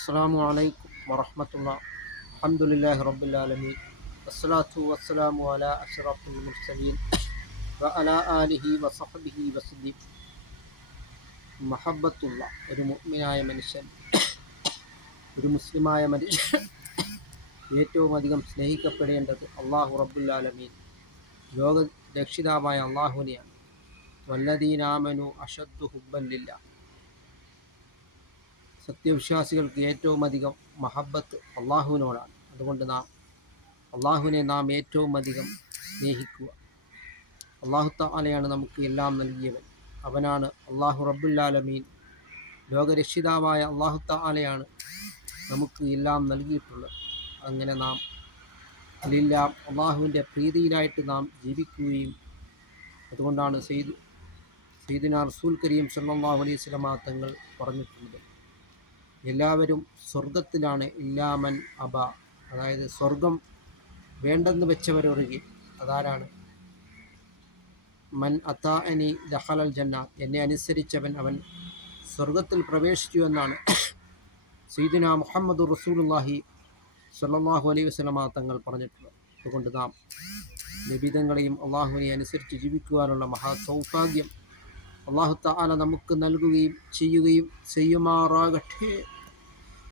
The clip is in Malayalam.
അസ്സലാമു അലൈക്കും വറഹ്മത്തുള്ളാഹി. അൽഹംദുലില്ലാഹി റബ്ബിൽ ആലമീൻ. വസ്സലാത്തു വസ്സലാമു അലാ അഷ്റഫിൽ മുർസലീൻ വഅലാ ആലിഹി വസഹ്ബിഹി വസല്ലം. മഹബ്ബത്തുള്ള ഒരു മുഅ്മിനായ മനുഷ്യൻ, ഒരു മുസ്ലിമായ മനുഷ്യൻ ഏറ്റവും അധികം സ്നേഹിക്കപ്പെടേണ്ടത് അല്ലാഹു റബ്ബുൽ ആലമീൻ, ലോക രക്ഷിതാവായ അല്ലാഹുവിനെയാണ്. വല്ലദീന ആമനു അഷദ്ദു ഹുബ്ബൻ ലില്ലാഹ്. സത്യവിശ്വാസികൾക്ക് ഏറ്റവും അധികം മഹബ്ബത്ത് അള്ളാഹുവിനോടാണ്. അതുകൊണ്ട് അള്ളാഹുവിനെ നാം ഏറ്റവും അധികം സ്നേഹിക്കുക. അള്ളാഹു തആലയാണ് നമുക്ക് എല്ലാം നൽകിയവൻ. അവനാണ് അള്ളാഹു റബ്ബുൽ ആലമീൻ. ലോകരക്ഷിതാവായ അള്ളാഹു തആലയാണ് നമുക്ക് എല്ലാം നൽകിയിട്ടുള്ളത്. അങ്ങനെ നാം അതെല്ലാം അള്ളാഹുവിൻ്റെ പ്രീതിയിലായിട്ട് നാം ജീവിക്കുകയും, അതുകൊണ്ടാണ് സയ്യിദുനാ റസൂൽ കരീം സല്ലല്ലാഹു അലൈഹി വസല്ലമ തങ്ങൾ പറഞ്ഞിട്ടുള്ളത്, എല്ലാവരും സ്വർഗത്തിലാണ് ഇല്ലാമൻ അബ. അതായത് സ്വർഗം വേണ്ടെന്ന് വെച്ചവരൊഴികെ. അതാരാണ്? മൻ അതാഅനി ദഖലൽ ജന്ന. എന്നെ അനുസരിച്ചവൻ അവൻ സ്വർഗത്തിൽ പ്രവേശിച്ചു എന്നാണ് സയ്യിദുനാ മുഹമ്മദുർ റസൂലുള്ളാഹി സ്വല്ലല്ലാഹു അലൈഹി വസല്ലമ തങ്ങൾ പറഞ്ഞിട്ടുള്ളത്. അതുകൊണ്ട് നാം നബിതങ്ങളെയും അള്ളാഹുവിനെ അനുസരിച്ച് ജീവിക്കുവാനുള്ള മഹാസൗഭാഗ്യം അള്ളാഹു തആല നമുക്ക് നൽകുകയും ചെയ്യുമാറാകട്ടെ.